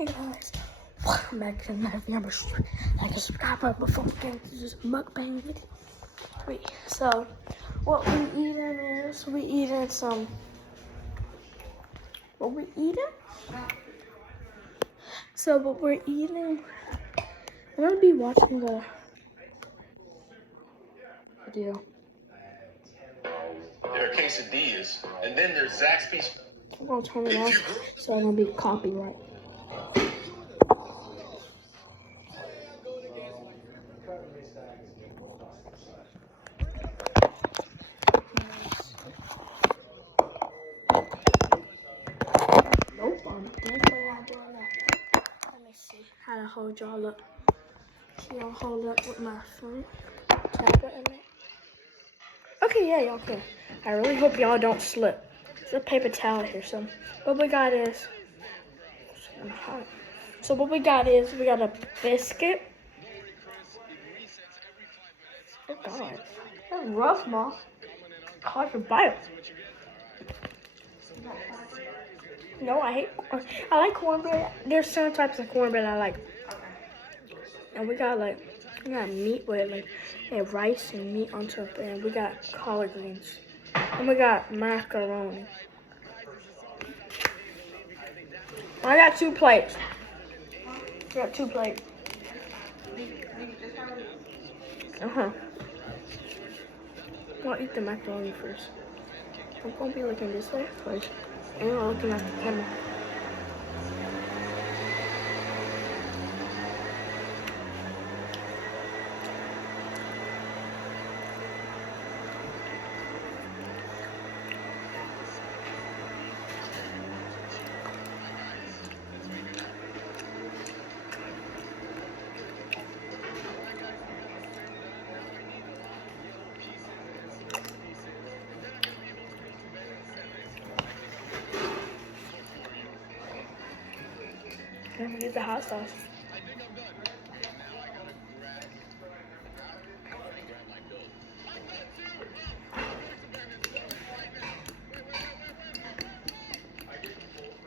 Hey guys, welcome back to another video. Like and subscribe right before we get into this mukbang video. So what we eating is what we eating? So what we're eating, we're gonna be watching the video. There are quesadillas, and then there's Zaxby's. I'm gonna turn it off so it don't be copyright. Nope, I'm definitely not doing that. Let me see how to hold y'all up. See, I'll hold up with my phone. Tap it in there. Okay, yeah, y'all can. I really hope y'all don't slip. There's a paper towel here, so what we got is. So what we got is we got a biscuit. Oh God, that's rough, Mom. Hard to bite. No, I like cornbread. There's certain types of cornbread I like. And we got meat with it, and rice and meat on top, and we got collard greens. And we got macaroni. I got 2 plates. I got 2 plates. I'll eat the macaroni first. I'm gonna be looking this way first. And I'm looking at the camera. I'm gonna use the hot sauce.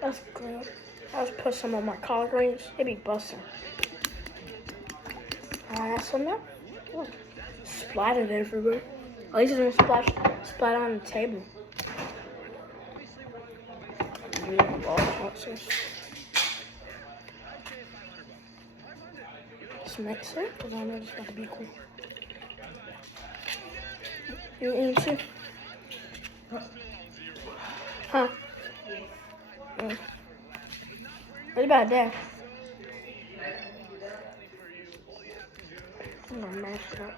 That's good. I'll just put some on my collard greens. They be busting. Add some there. Oh, splattered everywhere. At least it didn't splat on the table. Just mix it, because I know it's going to be cool. You eating too? Huh? What about that? I'm gonna mash it up.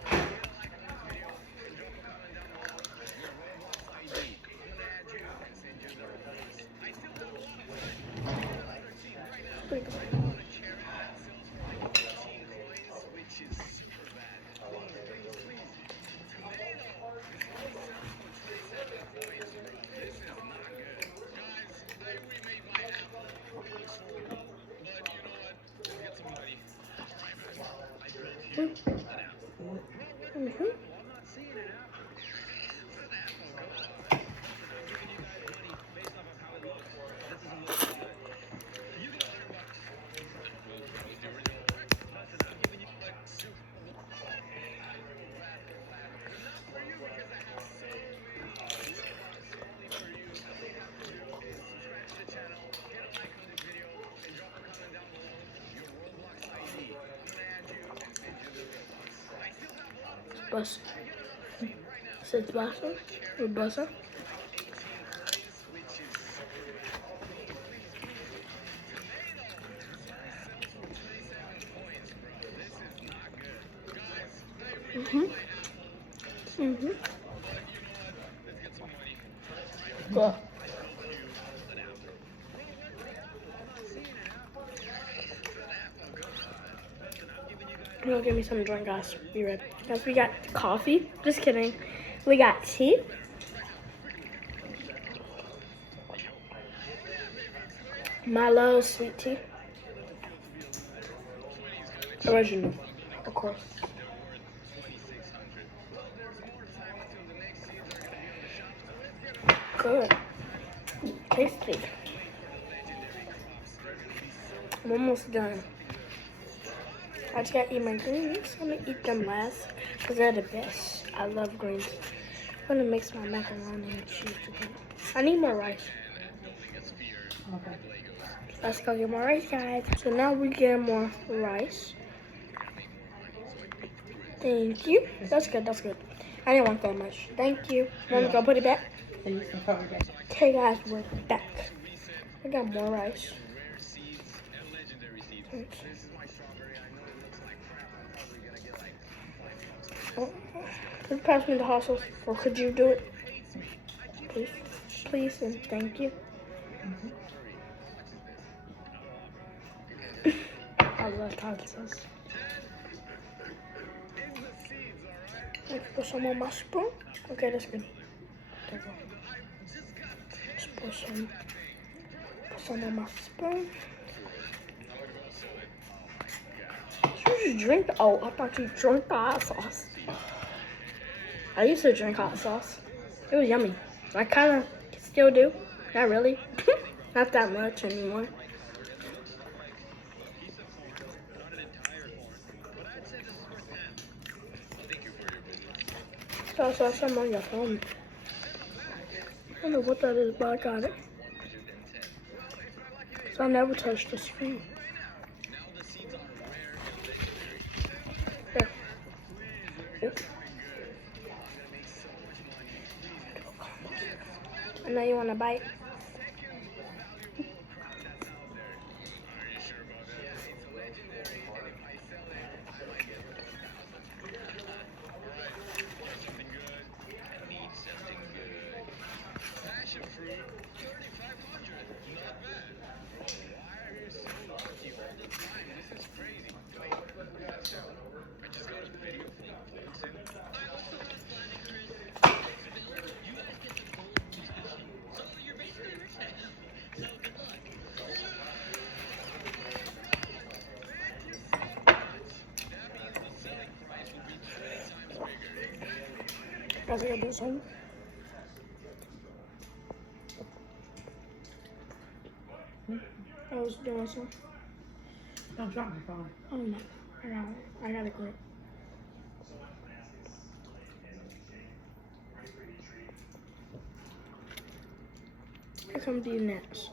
Pretty good. Bus. Sit buzzer or buzzer. Cool. You'll give me some drink, guys. Be ready. Guys, we got coffee. Just kidding. We got tea. Milo sweet tea. Original, of course. Good. Tasty. I'm almost done. I just gotta eat my greens. I'm gonna eat them last because they're the best. I love greens. I'm gonna mix my macaroni and cheese together. I need more rice. Okay. Let's go get more rice, guys. So now we get more rice. Thank you. That's good, that's good. I didn't want that much. Thank you. Now we're gonna put it back. And you can cover that. Okay guys, we're back. I got more rice. Oh, could you pass me the hot sauce, or could you do it? Please, please, and thank you. I love hot sauce. Let's put some on my spoon. Okay, that's good. There we go. Let's put some on my spoon. You just drink. Oh, I thought you drank the hot sauce. I used to drink hot sauce. It was yummy. I kind of still do. Not really. Not that much anymore. So I saw some on your phone. I don't know what that is, but I got it. So I never touched the screen. There. Oops. I know you want to bite. Guys, I gotta do something. I was doing something. Don't drop my phone. Oh no, I got a grip. Here come these gnats.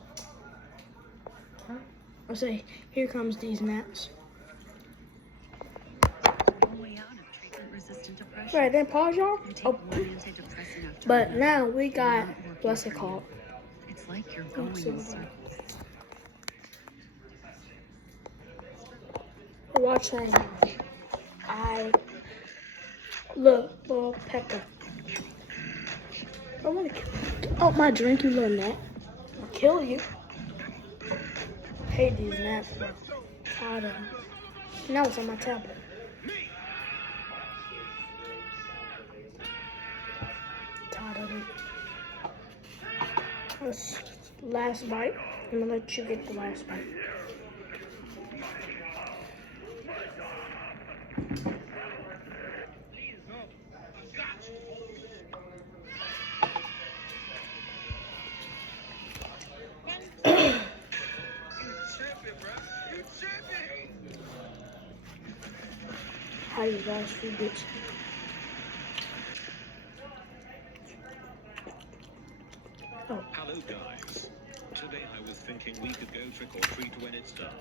Huh? I say, here comes these gnats. Right, then pause y'all. Oh. But now we got, what's it called? It's like you're going in circles. Watching. Look, little pecker. I want to kill. Oh, my drink, you little gnat. I'll kill you. I hate these gnats, bro. Tired of them. Now it's on my tablet. Tired of it. This last bite. I'm gonna let you get the last bite. How you guys feel this? Oh. Hello guys. Today I was thinking we could go trick or treat when it's dark,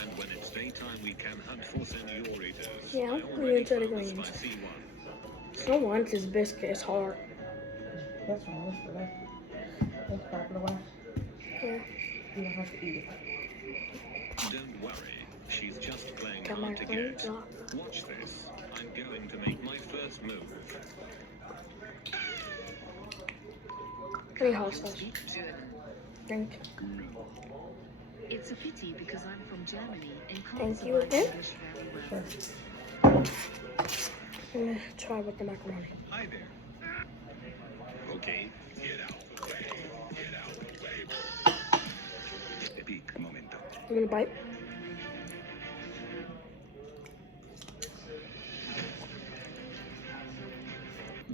and when it's daytime we can hunt for senoritas. Yeah, we're into the greens. No wants this biscuit, it's hard. That's one. What's the left? That's popular one. Yeah. You don't have to eat it. Don't worry, she's just playing Got my hard to greens get. off. Watch this. I'm going to make my first move. Any hot sauce? Thank you. It's a pity because I'm from Germany and can't Thank you survive again. English very well. Sure. I'm gonna try with the macaroni. Hi there. Okay, get out. Get out. Epic momento. You gonna bite?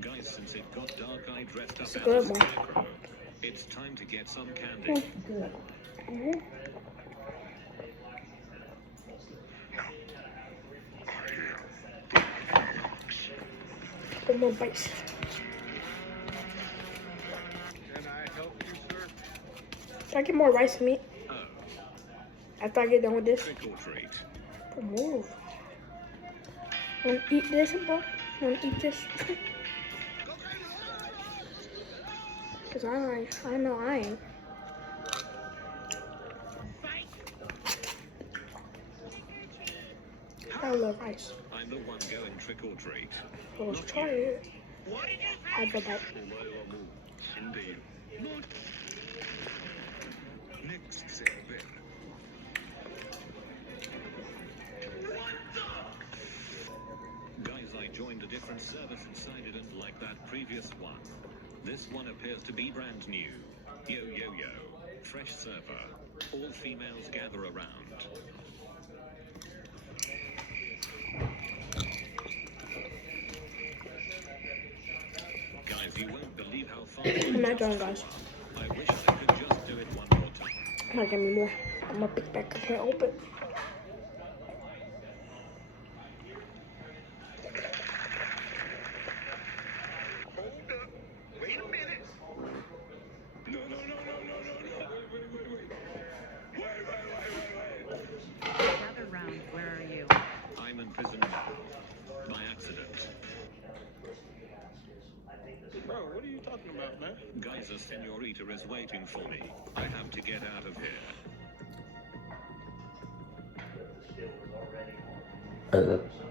Guys, since it got dark, I dressed up It's a as good a one. scarecrow. It's time to get some candy. Good. Mm-hmm. couple more bites. Can I help you, sir? Can I get more rice and meat Oh, after I get done with this? trick or treat. Oh, move. Wanna eat this, bro? Wanna eat this? Cause I know I ain't. I love rice. I'm the one going trick or treat. So let's try it. Have a bite. お前はもう死んでいる。Next segment. Guys, I joined a different service inside it and like that previous one. This one appears to be brand new. Yo, yo, yo. Fresh server. All females gather around. Guys, you won't believe how far I'm not done, guys. I wish I could just do it one more time. Might give me more. I'm gonna pick back. I can't open. Hold up. Wait a minute. No. Wait. Gather round, where are you? I'm in prison now. By accident. Bro, what are you talking about, man? Guys, a senorita is waiting for me. I have to get out of here.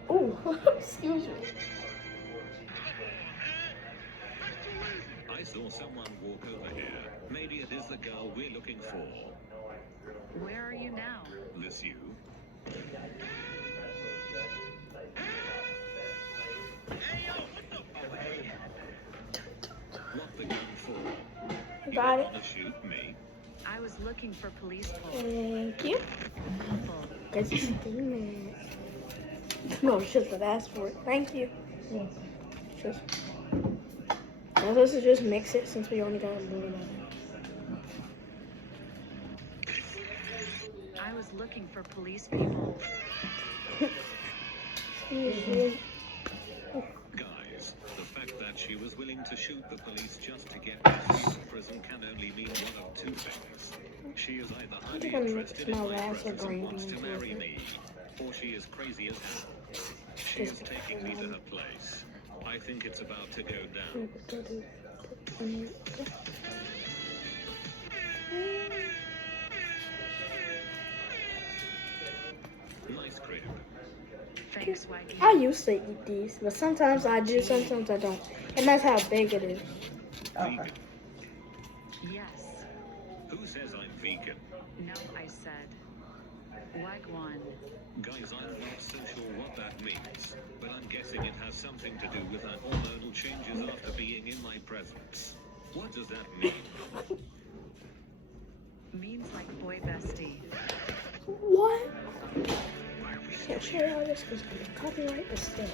Oh, excuse me. I saw someone walk over here. Maybe it is the girl we're looking for. Where are you now? This you? What the gun for? Got it. Wanna shoot me? I was looking for police pull. Thank you. Pull. Guys, you're steaming it. No, it's just that I asked for it. Thank you. Yes. Just. Let's just mix it since we only got a little. I was looking for police people. Excuse me. Guys, the fact that she was willing to shoot the police just to get this from prison can only mean one of two things. She is either highly I'm gonna interested in mix my my rice presence or and gravy wants to into marry it. me, or she is crazy as hell. She is taking me to her place. I think it's about to go down. Nice crib. Thanks, Swaggy. I used to eat these, but sometimes I do, sometimes I don't. And that's how big it is. Okay. Vegan. Yes. Who says I'm vegan? No, I said. Wagwan. Guys, I'm not so sure what that means, but I'm guessing it has something to do with her hormonal changes after being in my presence. What does that mean? Means like boy bestie. What? Can't show you how this is going to copyright, but still.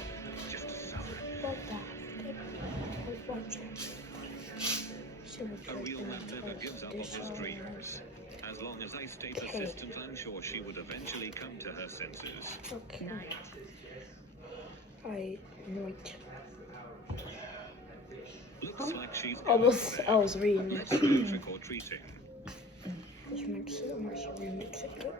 What A real man never gives up on his dreams. As long as I stay persistent, I'm sure she would eventually come to her senses. Okay. Night. I wait. Looks like she's I was reading Let's this. go trick or treating. Just mix it. I'm gonna remix it.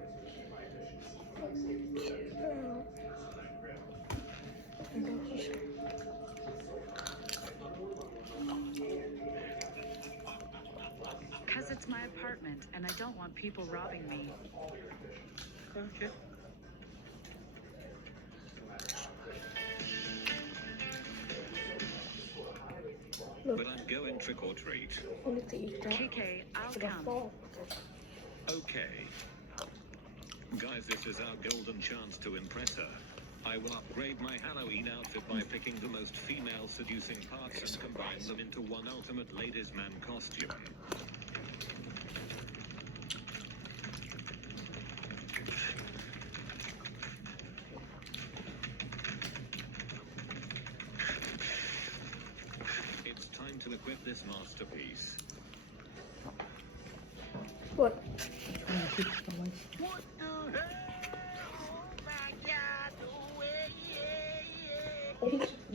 Cause it's my apartment and I don't want people robbing me. Okay. But I'm going trick or treat. I need to eat that KK, I'll for the come. fall. Okay. Guys, this is our golden chance to impress her. I will upgrade my Halloween outfit by picking the most female seducing parts and combine them into one ultimate ladies' man costume. It's time to equip this masterpiece. What? I'm gonna keep the lights.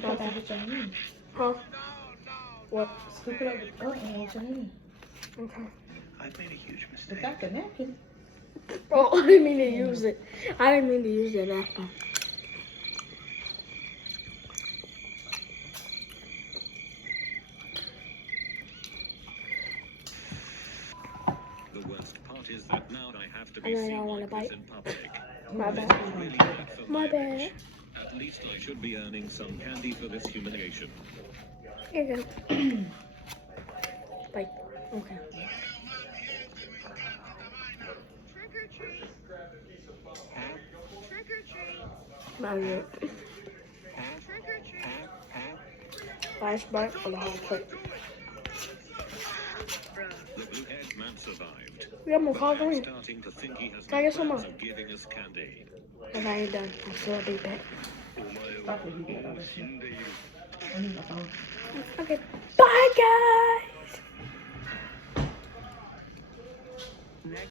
My bad. What you mean? Huh? What? Scoop it up with the and wash your hands. Okay. I've made a huge mistake. Without the napkin. Oh, I didn't mean to use it. I didn't mean to use the napkin. The worst part is that now I have to I be know seen y'all want a like this bite. in public. My This bad. is really bad for My my bad. image. At least I should be earning some candy for this humiliation. Here you go. Bite. Okay. Trick or treat. Trick or treat. Not yet. Trick or treat. Last bite for the whole plate. The blue-haired man survived. Yeah, I'm But I'm hungry. starting to think he has Can I no get some plans more? of giving us candy. If I ain't done, I'll still be back. Stop it, you get all that shit. I need my phone. Okay.